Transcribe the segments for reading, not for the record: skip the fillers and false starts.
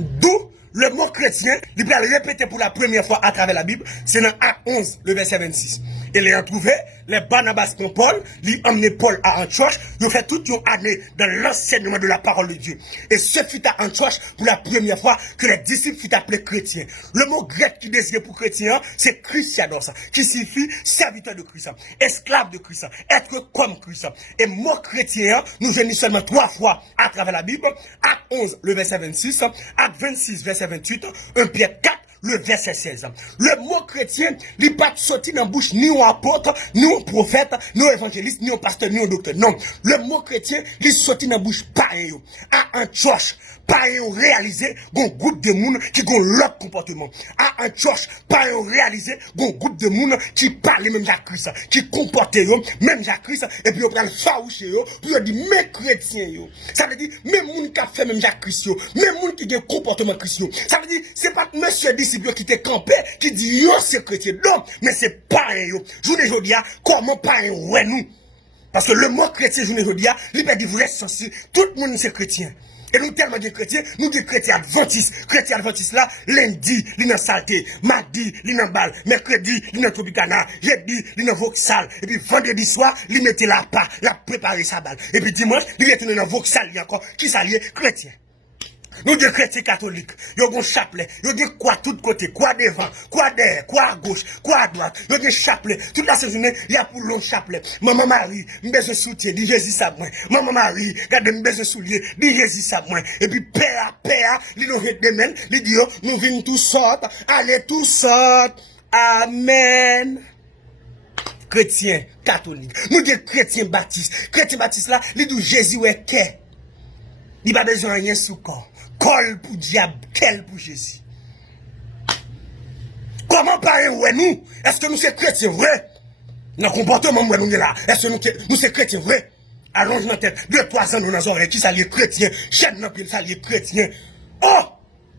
D'où le mot chrétien, il va le répéter pour la première fois à travers la Bible, c'est dans Acte 11, le verset 26. Et les a trouvé, les Barnabas pour Paul, lui emmené Paul à Antioche, ils ont fait toute une année dans l'enseignement de la parole de Dieu. Et ce fut à Antioche pour la première fois que les disciples furent appelés chrétiens. Le mot grec qui désigne pour chrétien, c'est Christianos, qui signifie serviteur de Christ, esclave de Christ, être comme Christ. Et mot chrétien, nous venons seulement 3 fois à travers la Bible, Acte 11, le verset 26, Acte 26, verset 28, 1 Pierre 4, le verset 16. Le mot chrétien, il n'est pas sorti dans la bouche ni un apôtre, ni un prophète, ni un évangéliste, ni un pasteur, ni un docteur. Non. Le mot chrétien, il est sorti dans la bouche pareil. À Antioche, pareil réalisé, un groupe de monde qui ont l'autre comportement. À Antioche, pareil réalisé, un groupe de monde qui parle même Jacques Christ, qui comporte même Jacques Christ, et puis on prend le faouché, puis on dit, mais chrétien, ça veut dire, même monde qui a fait même Jacques Christ, même monde qui a un comportement chrétien. Ça veut dire, c'est pas monsieur disciple qui était campé, qui dit, yo, c'est chrétien. Non, mais c'est pareil, je vous dis, comment pareil, ouais, nous. Parce que le mot chrétien, je vous dis, il peut dire vrai sens, tout le monde c'est chrétien. Et nous tellement de chrétiens, nous des chrétiens adventistes. Chrétiens adventistes là, lundi, ils dans saleté, mardi, ils dans balle, mercredi, ils dans Tropicana, jeudi, ils dans Vauxhall, et puis vendredi soir, ils mettaient la part, la préparer sa balle. Et puis dimanche, ils retournent dans Vauxhall encore, qui s'allie chrétien. Nous des chrétiens catholiques, ils ont un chapelet, ils ont quoi tout côté, quoi devant, quoi derrière, quoi à gauche, quoi à droite, ils ont des chapelets. Toute la saison, il y a pour long chapelet. Maman Marie, je besoin de soutien, dit Jésus ça moi. Maman Marie, regarde, je besoin de soulier, dit Jésus ça moi. Et puis père, ils nous redemènent, ils disent, nous venons tous sortes, allez tous sortes. Amen. Chrétiens catholiques, nous des chrétiens baptistes. Chrétiens baptistes là, ils disent Jésus est qu'est. Il n'a pas besoin de rien sous corps. Col pour diable, quel pour Jésus. Comment parler, ouais, nous? Est-ce que nous sommes chrétiens vrai? Dans le comportement, ouais, nous sommes là. Est-ce que nous sommes chrétiens vrai? Allonge notre tête, 2-3 ans dans nos oreilles, qui s'allie chrétien, chaîne dans pied, s'allie chrétien. Oh!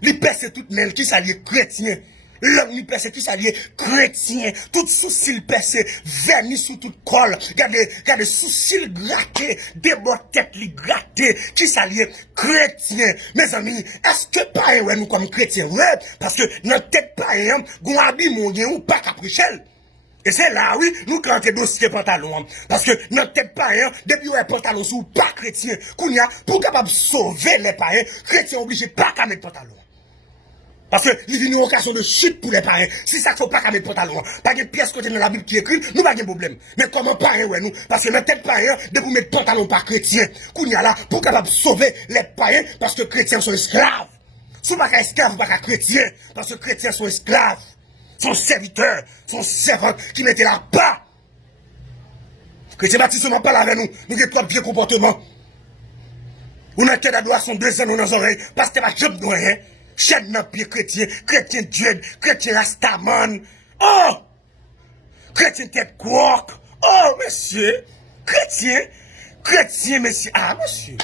Les percent toutes les qui s'allie chrétien. L'homme lui percé qui s'allie chrétien. Tout sourcil percé, vernis sous toute colle. Regardez sourcil gratté, des bottes tête li gratté, qui s'allie chrétien. Mes amis, est-ce que pareil, ouais, nous comme chrétiens, ouais? Parce que notre tête pareil, gon habille mon gain ou pas caprichel. Et c'est là, oui, nous cantons dossier pantalon. Parce que notre tête païen, depuis ouais pantalon sous pas chrétien, qu'on y a, pour capable sauver les païens, chrétiens obligés pas qu'à mettre pantalon. Parce que il y a une occasion de chute pour les païens. Si ça ne faut pas qu'à mettre pantalon, pas de pièce côté dans la Bible qui écrit, nous pas de problème. Mais comment païen, ouais, nous? Parce que notre tête païen, de vous mettre pantalon pas chrétien, qu'on y a là, pour capable sauver les païens, parce que chrétiens sont esclaves. Si pas qu'à esclaves, pas qu'à chrétiens, parce que chrétiens sont esclaves. Son serviteur, son servant qui mettait là-bas. Chrétien Baptiste n'en parle avec nous. Nous avons trop vieux comportement. On a tête à doigt, son 2 ans dans nos oreilles. Parce que ma job nous rien. Chaîne dans pied chrétien, chrétien Dieu, chrétien Rastaman. Oh! Chrétien tête quark. Oh, monsieur. Chrétien, monsieur. Ah, monsieur.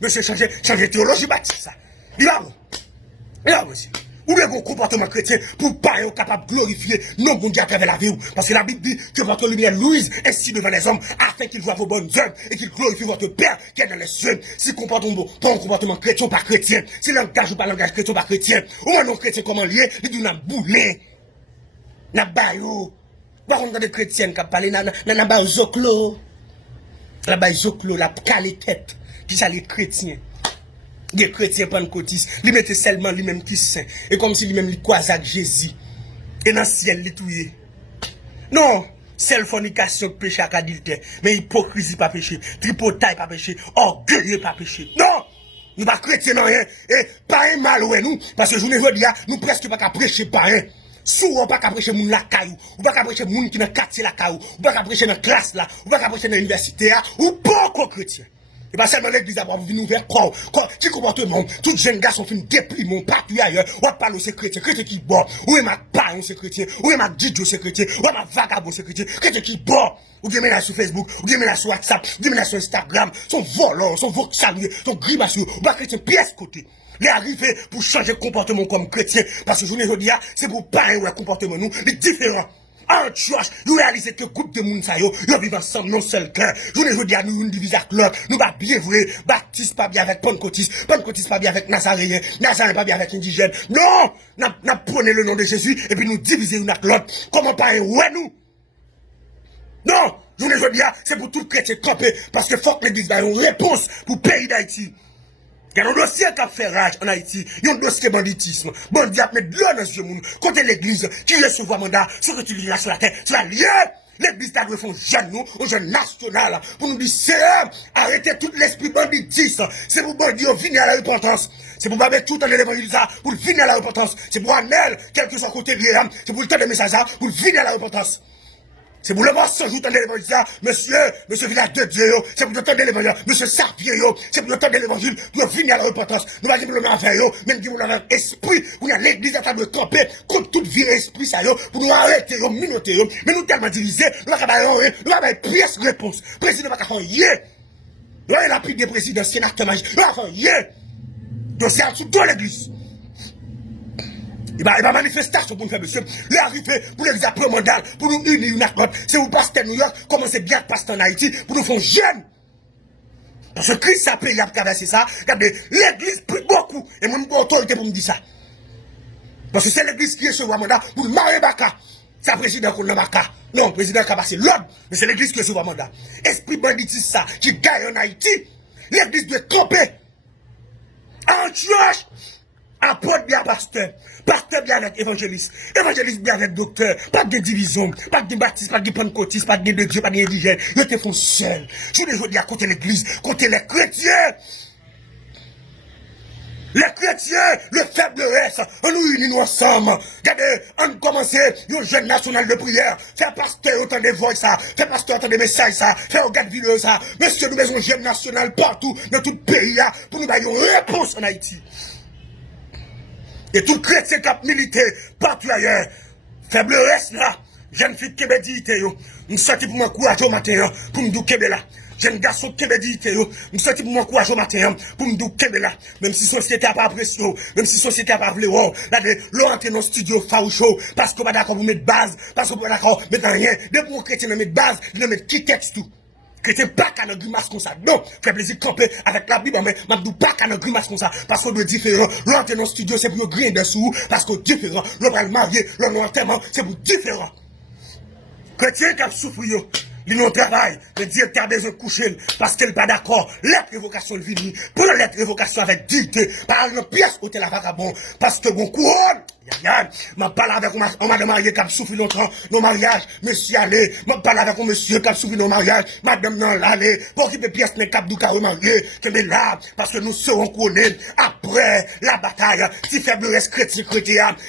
Monsieur, changer théologie Baptiste, ça. Il là, monsieur. Ou bien un comportement chrétien pour pas être capable de glorifier non bon Dieu à travers la vie. Parce que la Bible dit que votre lumière luise ainsi devant les hommes afin qu'ils voient vos bonnes œuvres et qu'ils glorifient votre Père qui est dans les cieux. Si comportement pas un comportement chrétien pas chrétien, si langage ou pas langage chrétien pas chrétien, ou un non chrétien comment lié, il dit n'a boulé, n'a bayou. Par contre, des chrétiens qui parlent n'a bayou zoclo, la bayou zoclo, la qualité qui ça les chrétiens. Des chrétiens pentecôtistes, ils mettaient seulement lui-même qui saint. Et comme si lui-même lui croisait avec Jésus. Et dans le ciel, il touillait. Non, seule fornication péché à adultère. Mais hypocrisie pas péché. Tripotaille pas péché. Orgueilleux pas péché. Non! Nous pas chrétiens non rien. Et pas un mal ouais nous. Parce que je ne veux dire, nous presque pas qu'à prêcher pas un. Souvent pas qu'à prêcher moun la caillou. Ou pas qu'à prêcher moun qui dans quartier la caillou. Ou pas qu'à prêcher dans classe là. Ou pas qu'à prêcher dans l'université là. Ou pas encore chrétien. Et pas seulement l'église a venir vers quoi, qui comportement, tout jeune garçon fin déprimé, mon partout ailleurs, ou à parler aux chrétiens qui boit, ou est ma païen c'est chrétien, ou est ma didio c'est chrétien, ou est ma vagabond c'est chrétien qui boit, ou bien là sur Facebook, ou bien là sur WhatsApp, ou bien là sur Instagram, son volant, son vocabulaire, son grimace, ou pas chrétien, pièce côté. Les arriver pour changer de comportement comme chrétien, parce que je ne veux dire, c'est pour païen ou un comportement nous, les différents. Antioche, nous réalisons que groupe de monde ça yo, yo vivent ensemble non seul cœur. Je ne dis à nous une divise avec l'autre, nous pas bien vrai, Baptiste pas bien avec Pentecôtiste, Pentecôtiste pas bien avec Nazaréen, Nazaréen pas bien avec indigène. Non, n'a prenez le nom de Jésus et puis nous diviser une avec l'autre. Comment pas ouais nous? Non, je ne dis à c'est pour tout chrétien camper parce que faut que l'église ait une réponse pour le pays d'Haïti. Il y a un dossier qui a fait rage en Haïti. Il y a un dossier banditisme. Bandit a mis de l'eau dans ce monde. Côté l'église, qui recevoir mandat, ce que tu lis sur la terre, c'est la liée. L'église a dû faire un jeune, nous, un jeune national, pour nous dire, c'est arrêtez tout l'esprit banditisme. C'est pour bandit venir à la repentance. C'est pour pas mettre tout dans l'évangile, pour venir à la repentance. C'est pour Anel, quel que soit côté lié, c'est pour le temps de message, pour venir à la repentance. C'est pour le voir ce jour dans l'évangile, monsieur village de Dieu, c'est pour le temps de l'évangile, monsieur Sarpier, c'est pour le temps de l'évangile, pour venir à la repentance. Nous allons dire le faire, même si nous avons esprit, nous avons l'église à de camper contre toute vie esprit, ça, pour nous arrêter, minoter, mais nous tellement divisés, nous avons pièce réponse. Président va faire yé. Nous avons la prise des présidents, sénateur magique, nous avons yé. Donc c'est en dessous de l'église. Il va manifestation pour nous faire, monsieur. Il est arrivé pour l'église après mandat, pour nous unir une accord. C'est vous, pasteur New York, commencez bien à passer en Haïti, pour nous faire jeune. Parce que Christ a payé à traverser ça. Regardez, l'église prie beaucoup. Et moi, j'ai autorité pour me dire ça. Parce que c'est l'église qui est sur le mandat pour le marier Baka. C'est le président qu'on a Baka. Non, le président qui a passé l'ordre. Mais c'est l'église qui est sur le mandat. Esprit banditisme, ça, qui gagne en Haïti. L'église doit camper. Antioche. Apôtre bien pasteur, pasteur bien avec évangéliste, évangéliste bien avec docteur, pas de division, pas de baptiste, pas de pentecôtiste, pas de Dieu, pas de indigène, ils te font seul. Je les dis à côté l'église, côté les chrétiens. Les chrétiens, le faiblesse, on nous unit ensemble. Regardez, on commence une jeune national de prière. Faire pasteur autant de voix ça, faire pasteur autant de messages ça, faire regarde vidéo ça. Monsieur, nous avons une jeune national partout, dans tout le pays là, pour nous donner une réponse en Haïti. Et tout chrétien qui a milité partout ailleurs, faible reste là, jeune fille qui m'a dit, nous sortis pour m'encourager au matin, pour me dire qu'elle est là. Jeune garçon qui m'a dit, nous sortis pour m'encourager au matin, pour me dire qu'elle est là. Même si société n'a pas apprécié, même si société n'a pas voulu, là, l'on entre dans le studio faroucheux, parce qu'on va d'accord pour mettre base, parce qu'on va d'accord mettre rien. Dès pour un chrétien mettre base, il mettre qui texte tout. Chrétien pas qu'à un grimace comme ça. Non, fait plaisir de camper avec la Bible, mais je ne pas qu'à un grimace comme ça. Parce qu'on est différent. L'entrée dans le studio, c'est pour griller dessous. Parce qu'on est différent. L'on va le marier, l'on enterrement, c'est pour différent. Chrétien qui a souffert, il n'a travail. Le directeur a besoin de coucher parce qu'elle n'est pas d'accord. Lettre révocation de vini. Pour la lettre révocation avec dignité. Par une pièce où la vagabond. Parce que bon couronne. Je parle avec un madame mariée qui a souffert longtemps nos mariages. Monsieur allez. Je parle avec un monsieur qui a souffert nos mariages. Madame non l'allée. Pour qu'il y ait des pièces de cap du carreau marié. Que est là. Parce que nous serons couronnés après la bataille. Si faible reste chrétien,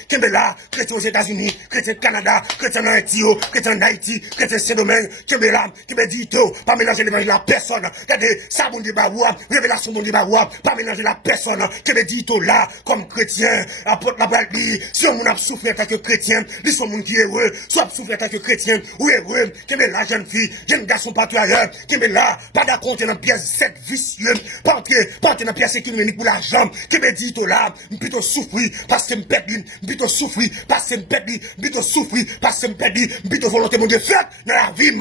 que est là. Chrétien aux États-Unis. Chrétien au Canada. Chrétien en Haïti. Chrétien en Haïti. Chrétien Saint-Domingue. Que est là. Qui me dit tout. Pas mélanger l'évangile à personne. Regardez. Ça bon débat. Révélation bon débat. Pas mélanger la personne. Que me dit tout là. Comme chrétien. Apôtre la Bible. Si on a souffert en tant que chrétien, ils sont gens qui est heureux, soit souffert en tant que chrétien, ou heureux, qui est la jeune fille, jeune garçon partout ailleurs, qui est là, pas d'accord dans pièce 7 vicieux, pas entrer dans pièce économique pour l'argent, qui me dit tout là, plutôt souffrir, parce que me perdre, plutôt souffrir, parce que me perdre, plutôt souffrir, parce que me perdre, plutôt volonté de faire dans la vie.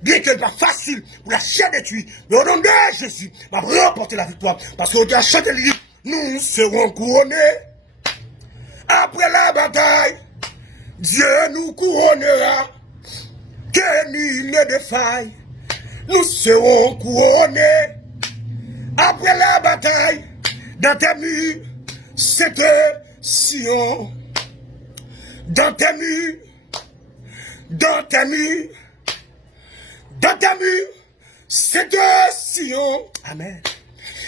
Bien que ce n'est pas facile pour la chair de tuer, mais au nom de Jésus, va remporter la victoire, parce qu'on a chanté le livre, nous serons couronnés. Après la bataille, Dieu nous couronnera, que nul ne défaille, nous serons couronnés. Après la bataille, dans tes murs, c'est Sion. Dans tes murs, dans tes murs, dans tes murs, c'est Sion. Amen.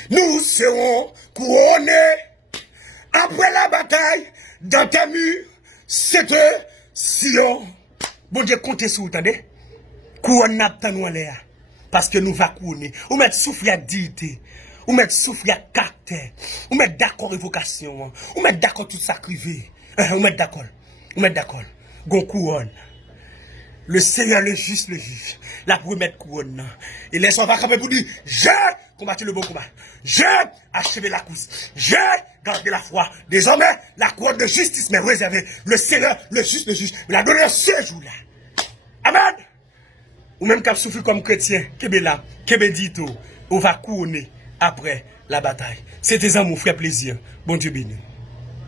Nous serons couronnés. Après la bataille, dans tes murs, c'est Sion. Bon Dieu, comptez sur vous, attendez. Couronne n'a pas nous l'air. Parce que nous va couronner. Ou mettre souffle à dignité. Ou mettre souffle à caractère. Ou mettre d'accord évocation. Ou mettre d'accord tout ça crivé. Ou mettre d'accord. Ou mettre d'accord. Gon couronne. Le Seigneur, le juste, le juge. La première couronne. Et laisse on va camper pour dire, j'ai combattu le bon combat. J'ai achevé la course. J'ai gardé la foi. Désormais, la couronne de justice m'est réservée. Le Seigneur, le juste, le juge, me l'a donné ce jour-là. Amen. Ou même cap souffrir comme chrétien, kebe là, kebe dit tout, on va couronner après la bataille. C'était ça mon frère plaisir. Bon Dieu béni.